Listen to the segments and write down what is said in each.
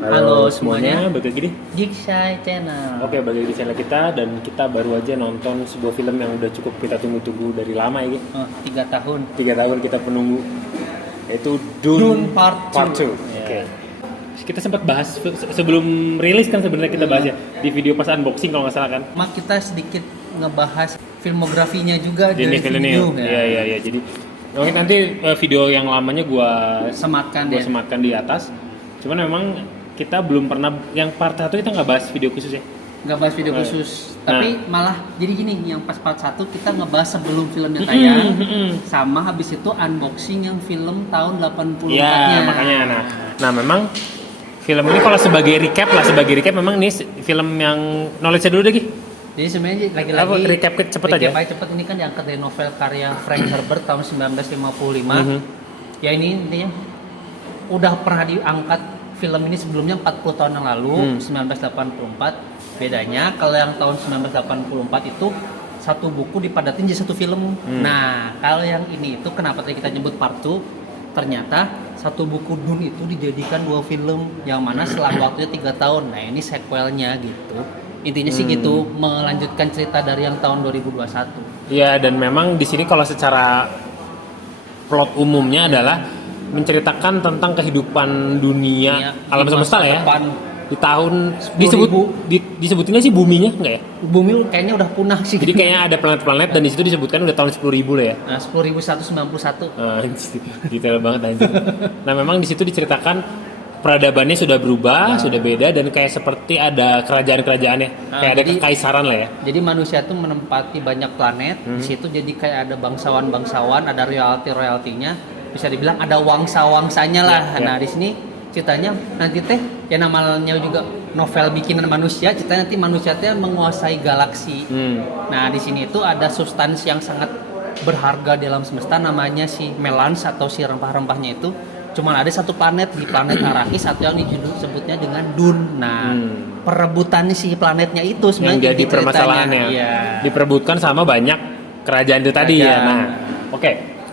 Halo semuanya, balik lagi di Geekshy Channel. Oke, balik lagi di channel kita. Dan kita baru aja nonton sebuah film yang udah cukup kita tunggu-tunggu dari lama ya. 3 tahun. 3 tahun kita penunggu, yaitu Dune Part 2. Oke. Kita sempat bahas sebelum rilis kan sebenarnya kita bahas ya di video pas unboxing kalau nggak salah kan. Mak kita sedikit ngebahas filmografinya juga Di dari video video ya. Iya. Jadi mungkin nanti video yang lamanya gua sematkan di atas. Cuman memang kita belum pernah yang part 1 kita nggak bahas video khusus ya. Nggak bahas video khusus. Tapi malah jadi gini, yang pas part 1 kita ngebahas sebelum filmnya tayang. Sama habis itu unboxing yang film tahun 84-nya. Iya, makanya nah memang film ini kalau sebagai recap memang ini film yang knowledge-nya dulu deh Ki. Jadi sebenarnya lagi-lagi recap cepet aja. Cepet ini kan diangkat dari novel karya Frank Herbert tahun 1955. Ya ini intinya udah pernah diangkat film ini sebelumnya 40 tahun yang lalu, 1984. Bedanya kalau yang tahun 1984 itu satu buku dipadatin jadi satu film. Nah, kalau yang ini itu kenapa tadi kita nyebut part 2? Ternyata satu buku Dune itu dijadikan 2 film yang mana selang waktunya 3 tahun. Nah, ini sequelnya gitu. Intinya sih gitu, melanjutkan cerita dari yang tahun 2021. Iya, dan memang di sini kalau secara plot umumnya adalah menceritakan tentang kehidupan dunia alam semesta lah ya. Di tahun disebutinnya sih buminya enggak ya? Bumi kayaknya udah punah sih. Jadi kayaknya ada planet-planet dan di situ disebutkan udah tahun 10.000 lah ya. Nah, 10.191. Detail banget anjir. Nah, memang di situ diceritakan peradabannya sudah berubah, sudah beda dan kayak seperti ada kerajaan-kerajaannya, kayak ada kekaisaran lah ya. Jadi manusia tuh menempati banyak planet, di situ jadi kayak ada bangsawan-bangsawan, ada royalty-royaltinya, bisa dibilang ada wangsa-wangsanya lah. Nah, di sini ceritanya nanti teh ya namanya juga novel bikinan manusia, ceritanya nanti manusia teh menguasai galaksi. Nah, di sini itu ada substansi yang sangat berharga di alam semesta, namanya si melange atau si rempah-rempahnya itu. Cuman ada satu planet, di planet Arrakis, atau yang disebutnya dengan Dune. Nah, perebutan si planetnya itu sebenarnya jadi permasalahannya. Diperebutkan sama banyak kerajaan itu tadi ya. Nah, oke.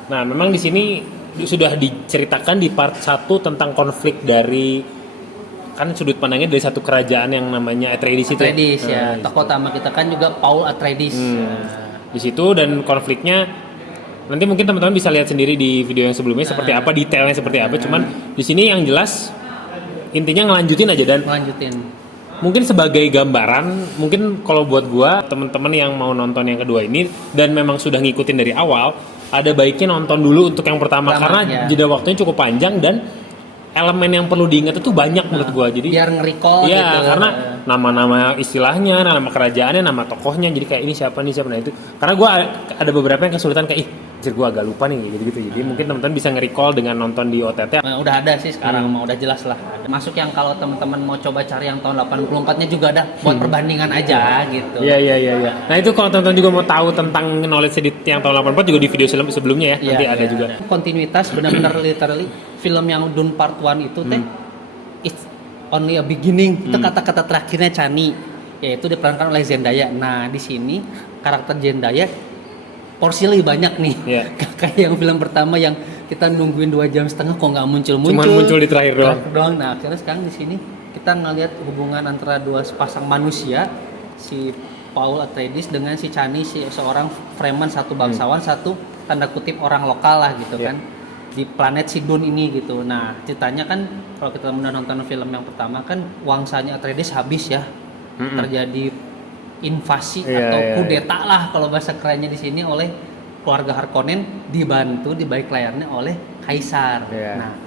Nah, memang di sini sudah diceritakan di part 1 tentang konflik dari kan sudut pandangnya dari satu kerajaan yang namanya Atreides itu. Ya. Tokoh utama kita kan juga Paul Atreides. Di situ dan konfliknya nanti mungkin teman-teman bisa lihat sendiri di video yang sebelumnya seperti apa, detailnya seperti apa. Cuman di sini yang jelas intinya ngelanjutin aja dan mungkin sebagai gambaran, mungkin kalau buat gua teman-teman yang mau nonton yang kedua ini dan memang sudah ngikutin dari awal, ada baiknya nonton dulu untuk yang pertama karena jeda waktunya cukup panjang dan elemen yang perlu diingat itu banyak menurut gua. Jadi biar nge-recall gitu. Karena nama-nama istilahnya, nama kerajaannya, nama tokohnya, jadi kayak ini siapa nah itu. Karena gua ada beberapa yang kesulitan kayak gua agak lupa nih gitu. Jadi mungkin teman-teman bisa nge-recall dengan nonton di OTT. Udah ada sih sekarang, udah jelas lah. Masuk yang kalau teman-teman mau coba cari yang tahun 84-nya juga ada buat perbandingan aja gitu. Iya. Nah, itu kalau teman-teman juga mau tahu tentang knowledge edit yang tahun 84 juga di video sebelumnya ya. Nanti ada juga. Kontinuitas benar-benar literally film yang Dune Part 1 itu teh it's only a beginning. Itu kata-kata terakhirnya Chani, yaitu diperankan oleh Zendaya. Nah, di sini karakter Zendaya porsi lebih banyak nih. Kayak yang film pertama yang kita nungguin 2,5 jam kok nggak muncul. Cuman muncul di terakhir doang. Nah, akhirnya sekarang di sini kita ngelihat hubungan antara dua sepasang manusia, si Paul Atreides dengan si Chani, si seorang Fremen, satu bangsawan, satu tanda kutip orang lokal lah gitu kan. Di planet si Dune ini gitu. Nah, ceritanya kan kalau kita udah nonton film yang pertama kan wangsanya Atreides habis ya. Terjadi invasi atau kudeta lah kalau bahasa kerennya di sini oleh keluarga Harkonnen, dibantu di balik layarnya oleh Kaisar. Nah,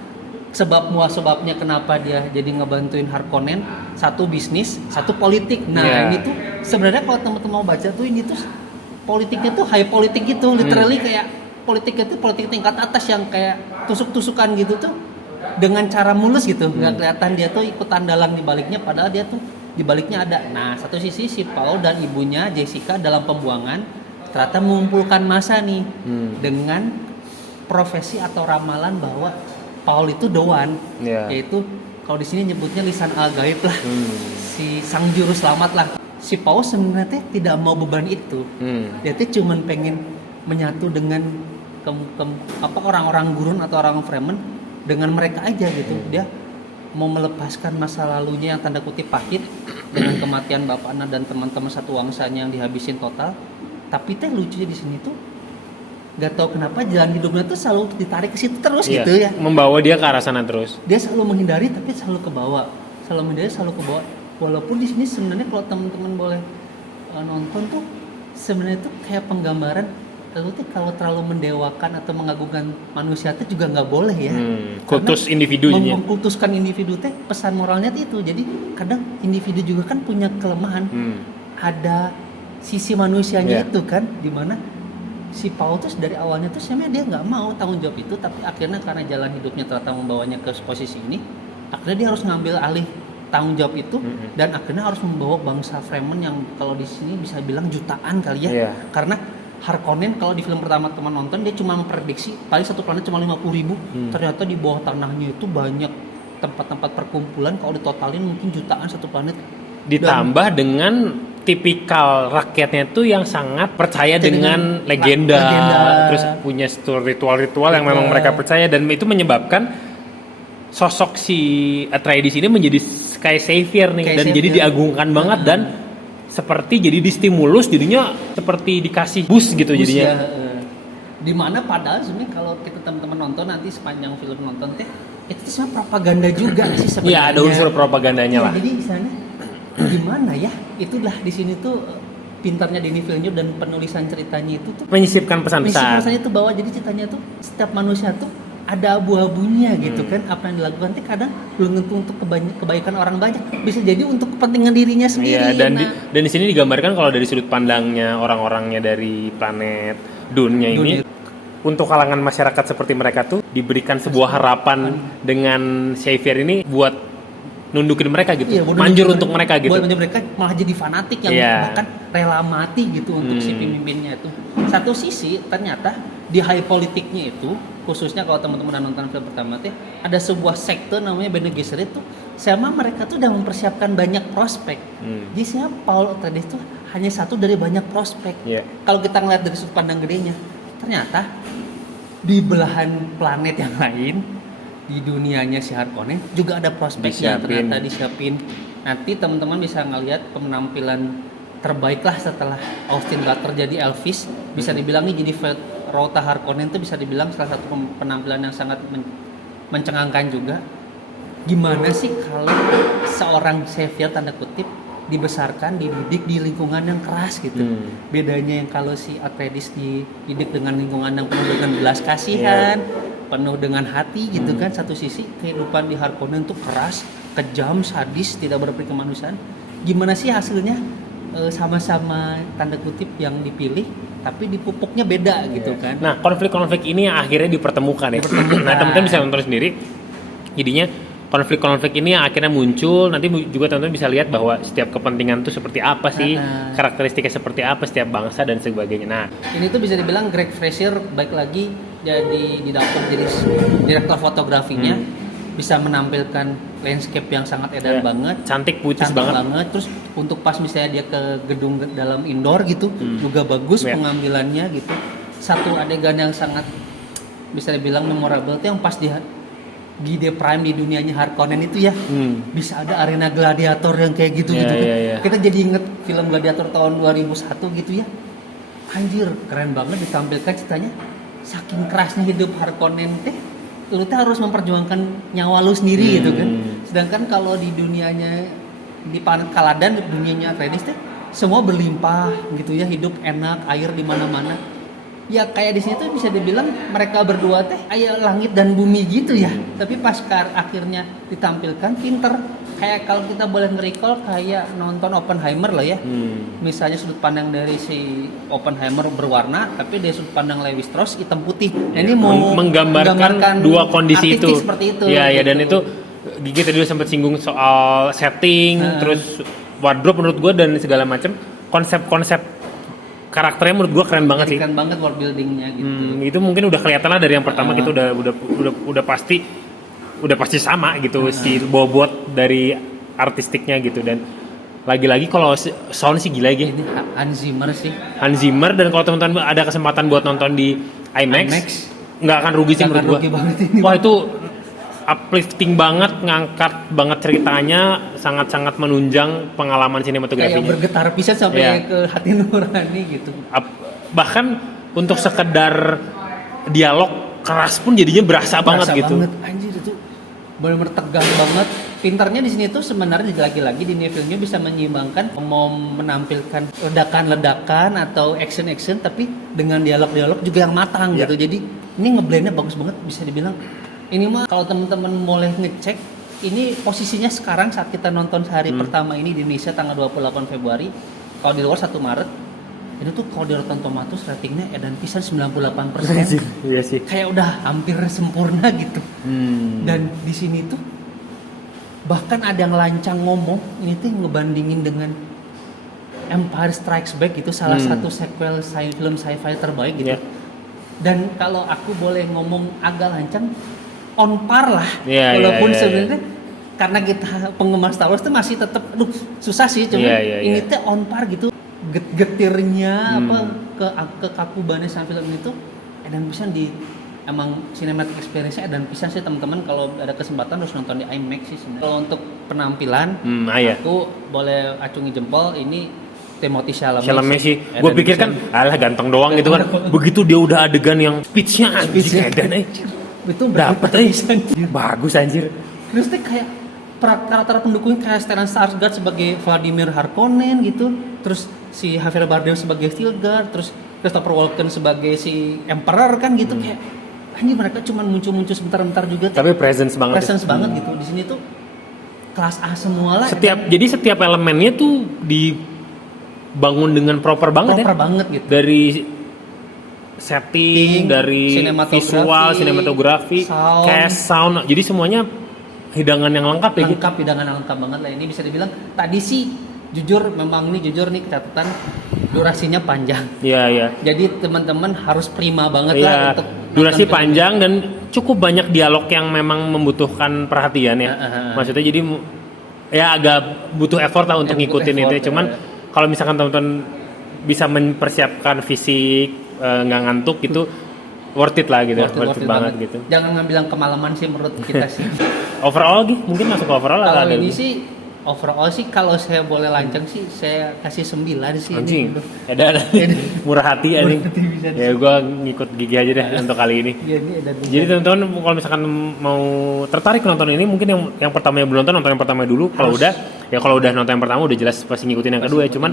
sebabnya kenapa dia jadi ngebantuin Harkonnen, satu bisnis, satu politik. Nah, ini tuh sebenarnya kalau teman-teman mau baca tuh ini tuh politiknya tuh high politik gitu, literally kayak politiknya tuh politik tingkat atas yang kayak tusuk-tusukan gitu tuh dengan cara mulus gitu. Nggak kelihatan dia tuh ikutan dalang di baliknya, padahal dia tuh di baliknya ada. Nah, satu sisi si Paul dan ibunya Jessica dalam pembuangan ternyata mengumpulkan massa nih dengan profesi atau ramalan bahwa Paul itu the one, yaitu kalau di sini nyebutnya lisan al-gaib lah, si sang juru selamat lah. Si Paul sebenarnya tidak mau beban itu, dia tuh cuman pengen menyatu dengan orang-orang gurun atau orang Fremen dengan mereka aja gitu. Dia mau melepaskan masa lalunya yang tanda kutip pahit dengan kematian bapaknya dan teman-teman satu wangsanya yang dihabisin total. Tapi teh lucunya di sini tuh nggak tahu kenapa jalan hidupnya tuh selalu ditarik ke situ terus Iya, gitu ya. membawa dia ke arah sana terus. Dia selalu menghindari tapi selalu ke bawah. Selalu menghindari selalu ke bawah. Walaupun di sini sebenarnya kalau teman-teman boleh nonton tuh sebenarnya tuh kayak penggambaran lalu tuh kalau terlalu mendewakan atau mengagungkan manusia itu juga nggak boleh ya. Kultus Karena individunya. mengkultuskan individu teh pesan moralnya tuh itu. Jadi kadang individu juga kan punya kelemahan. Ada sisi manusianya itu kan, dimana si Paul tuh dari awalnya tuh sebenarnya dia nggak mau tanggung jawab itu, tapi akhirnya karena jalan hidupnya ternyata membawanya ke posisi ini, akhirnya dia harus ngambil alih tanggung jawab itu dan akhirnya harus membawa bangsa Fremen yang kalau di sini bisa bilang jutaan kali ya. Karena Harkonnen kalau di film pertama teman nonton dia cuma memprediksi paling satu planet cuma 50.000, ternyata di bawah tanahnya itu banyak tempat-tempat perkumpulan, kalau ditotalin mungkin jutaan satu planet. Ditambah dengan tipikal rakyatnya tuh yang sangat percaya dengan legenda, terus punya ritual-ritual yang memang mereka percaya, dan itu menyebabkan sosok si Atreides ini menjadi kayak savior nih, dan jadi diagungkan banget dan seperti jadi distimulus, jadinya seperti dikasih boost gitu boost jadinya. Ya, dimana padahal sebenarnya kalau kita teman-teman nonton nanti sepanjang film nonton teh itu sebenarnya propaganda juga sih sebenarnya. Iya, ada unsur propagandanya lah. Jadi misalnya gimana ya? Itulah di sini tuh pintarnya Denis Villeneuve dan penulisan ceritanya itu tuh menyisipkan pesan-pesan. Pesannya itu bahwa jadi ceritanya tuh setiap manusia tuh ada abu-abunya gitu kan, apa yang dilakukan tuh kadang belum tentu untuk kebaikan orang banyak, bisa jadi untuk kepentingan dirinya sendiri. Iya, dan di sini digambarkan kalau dari sudut pandangnya orang-orangnya dari planet Dune ini, untuk kalangan masyarakat seperti mereka tuh diberikan sebuah harapan dengan Xavier ini buat nundukin mereka gitu, manjur untuk mereka gitu. Buat mereka malah jadi fanatik yang bahkan rela mati gitu untuk si pemimpinnya itu. Satu sisi ternyata di high politiknya itu, khususnya kalau teman-teman udah nonton film pertama teh, ada sebuah sekte namanya Bene Gesserit tuh, sama mereka tuh udah mempersiapkan banyak prospek. Jadi siapa Paul Atreides tuh hanya satu dari banyak prospek. Kalau kita ngeliat dari sudut pandang gedenya, ternyata di belahan planet yang lain, di dunianya si Harkonnen juga ada prospek yang ternyata disiapin. Nanti teman-teman bisa ngeliat penampilan terbaik lah setelah Austin Butler jadi Elvis. Bisa dibilang nih jadi Rota Harkonnen itu bisa dibilang salah satu penampilan yang sangat mencengangkan juga. Gimana sih kalau seorang savior tanda kutip dibesarkan, dididik di lingkungan yang keras gitu. Bedanya yang kalau si Atreides dididik dengan lingkungan yang penuh dengan belas kasihan, penuh dengan hati gitu kan. Satu sisi kehidupan di Harkonnen tuh keras, kejam, sadis, tidak berperi kemanusiaan. Gimana sih hasilnya? Sama-sama tanda kutip yang dipilih, tapi dipupuknya beda gitu kan. Nah, konflik-konflik ini yang akhirnya dipertemukan ya. Nah, teman-teman bisa nonton sendiri. Jadinya konflik-konflik ini yang akhirnya muncul, nanti juga teman-teman bisa lihat bahwa setiap kepentingan itu seperti apa sih, karakteristiknya seperti apa setiap bangsa dan sebagainya. Nah, ini tuh bisa dibilang Greg Fraser baik lagi jadi didapuk jadi direktur fotografinya, bisa menampilkan landscape yang sangat edan banget, cantik putih banget. Terus untuk pas misalnya dia ke gedung dalam indoor gitu, juga bagus pengambilannya gitu. Satu adegan yang sangat bisa dibilang memorable tuh yang pas dia Gide Prime di dunianya Harkonnen itu ya, bisa ada arena gladiator yang kayak gitu kan. Kita jadi inget film Gladiator tahun 2001 gitu ya. Anjir, keren banget ditampilkan ceritanya. Saking kerasnya hidup Harkonnen teh, lu tuh harus memperjuangkan nyawa lu sendiri gitu kan. Sedangkan kalau di dunianya di planet Kaladan, dunianya Atreides teh semua berlimpah gitu ya, hidup enak, air di mana-mana. Ya kayak di sini tuh bisa dibilang mereka berdua teh kayak langit dan bumi gitu ya. Tapi pas akhirnya ditampilkan pinter. Kayak kalau kita boleh nge-recall kayak nonton Oppenheimer lah ya. Misalnya sudut pandang dari si Oppenheimer berwarna, tapi dari sudut pandang Levi Strauss hitam putih. Nah, ini mau menggambarkan dua kondisi itu. Seperti itu. Ya, gitu. Ya, dan itu Gigi tadi sempat singgung soal setting, terus wardrobe menurut gue dan segala macam. Konsep-konsep karakternya menurut gue keren banget sih. Keren banget world buildingnya gitu. Itu mungkin udah kelihatan lah dari yang pertama kita udah pasti sama gitu si bobot dari artistiknya gitu. Dan lagi-lagi kalau sound sih gila gitu. Ini Hans Zimmer dan kalau teman-teman ada kesempatan buat nonton di IMAX nggak akan rugi sih menurut gue. Wah itu uplifting banget, ngangkat banget ceritanya, sangat-sangat menunjang pengalaman Kayak sinematografinya. bergetar pisan sampai Iya. ke hati nurani gitu. Bahkan untuk sekedar dialog keras pun jadinya berasa banget gitu. Banget, anjir itu benar-benar tegang banget. Pintarnya di sini tuh sebenarnya lagi-lagi di Neville-nya bisa menyeimbangkan, mau menampilkan ledakan-ledakan atau action-action tapi dengan dialog-dialog juga yang matang Ya. gitu. Jadi ini ngeblendnya bagus banget, bisa dibilang. Ini mah kalau teman-teman boleh ngecek, ini posisinya sekarang saat kita nonton sehari pertama ini di Indonesia tanggal 28 Februari. Kalau di luar 1 Maret. Itu tuh kalau di Rotten Tomatoes ratingnya edan pisan 98%. Iya sih. Kayak udah hampir sempurna gitu. Dan di sini tuh bahkan ada yang lancang ngomong ini tuh ngebandingin dengan Empire Strikes Back itu salah satu sequel film sci-fi terbaik gitu. Yeah. Dan kalau aku boleh ngomong agak lancang, on par lah. Yeah, Walaupun yeah, yeah, sebenarnya karena kita penggemar Star Wars tuh masih tetap, susah sih, cuman ini tuh on par gitu. Getirnya kekakubannya sama film itu dan bisa emang cinematic experience-nya dan bisa sih teman-teman kalau ada kesempatan harus nonton di IMAX sih sebenarnya. Kalau untuk penampilan aku boleh acungi jempol ini Timothée Chalamet sih. Gue pikir kan alah ganteng doang gitu kan. Begitu dia udah adegan yang speech-nya anjir edan itu dapat bagus anjir. Terus tuh kayak karakter pendukungnya kayak Stellan Skarsgård sebagai Vladimir Harkonnen gitu. Terus si Javier Bardem sebagai Stilgar, terus Christopher Walken sebagai si Emperor kan gitu kayak anjir mereka cuma muncul-muncul sebentar-bentar juga. Tapi presence banget gitu. Di sini tuh kelas A semua lah. Jadi setiap elemennya tuh dibangun dengan proper banget gitu. Dari setting, dari visual, sinematografi, cast, sound. Jadi semuanya hidangan yang lengkap ya. Hidangan yang lengkap banget lah. Ini bisa dibilang tadi sih jujur nih catatan durasinya panjang. Iya. Jadi teman-teman harus prima banget lah untuk durasi panjang dan cukup banyak dialog yang memang membutuhkan perhatian ya. Maksudnya jadi ya agak butuh effort lah untuk ngikutin itu. Cuman kalau misalkan teman-teman bisa mempersiapkan fisik, nggak ngantuk gitu, worth it lah gitu. Worth it banget gitu. Jangan ngambil yang kemalaman sih menurut kita sih. Overall gitu, mungkin masuk ke overall kalau ini sih overall sih kalau saya boleh lancang sih saya kasih 9 sih. Anjing, ada murah hati anjing. Ya gue ngikut gigi aja deh untuk kali ini. Jadi teman-teman kalau misalkan mau tertarik nonton ini mungkin yang pertama yang belum nonton yang pertama dulu. Kalau udah nonton yang pertama udah jelas pasti ngikutin yang kedua ya. Cuman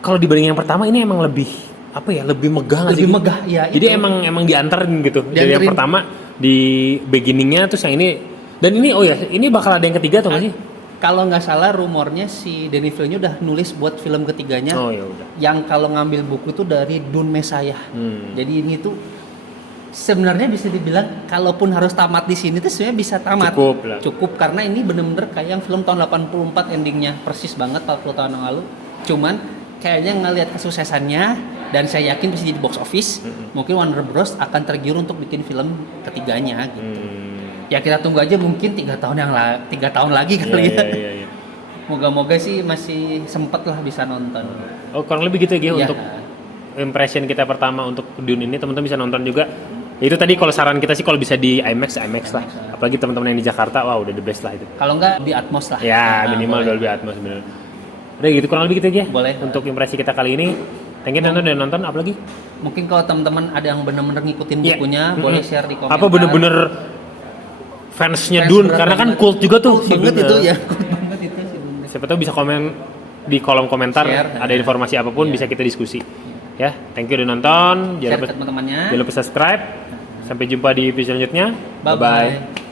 kalau dibanding yang pertama ini emang lebih megah. Lebih megah ya. Jadi emang diantarin gitu. Dari yang pertama di beginningnya terus yang ini dan ini ini bakal ada yang ketiga atau nggak sih? Kalau nggak salah rumornya si Denis Villeneuve udah nulis buat film ketiganya. Ya udah. Yang kalau ngambil buku tuh dari Dune Messiah. Jadi ini tuh sebenarnya bisa dibilang kalaupun harus tamat di sini tuh sebenarnya bisa tamat. Cukup karena ini bener-bener kayak yang film tahun 84 endingnya persis banget 40 tahun yang lalu. Cuman kayaknya ngelihat kesuksesannya dan saya yakin bisa jadi box office. Mungkin Warner Bros akan tergiur untuk bikin film ketiganya gitu. Ya kita tunggu aja mungkin 3 tahun lagi kali ya. Iya. Moga-moga sih masih sempet lah bisa nonton. Kurang lebih gitu ya untuk impression kita pertama untuk Dune ini teman-teman bisa nonton juga. Itu tadi kalau saran kita sih kalau bisa di IMAX lah. Apalagi teman-teman yang di Jakarta, wah udah the best lah itu. Kalau enggak di Atmos lah. Ya minimal Dolby Atmos bener. Udah gitu kurang lebih gitu aja. Boleh. Untuk impresi kita kali ini. Thank you udah nonton apalagi? Mungkin kalau teman-teman ada yang benar-benar ngikutin bukunya, boleh share di komentar. Apa bener-bener fansnya Dune karena kan cult juga tuh cult banget itu ya. Cult banget itu sih. Siapa tahu bisa komen di kolom komentar share, ada informasi apapun bisa kita diskusi. Ya, thank you udah nonton. Jangan lupa teman-temannya. Jangan lupa subscribe. Sampai jumpa di video selanjutnya. Bye bye.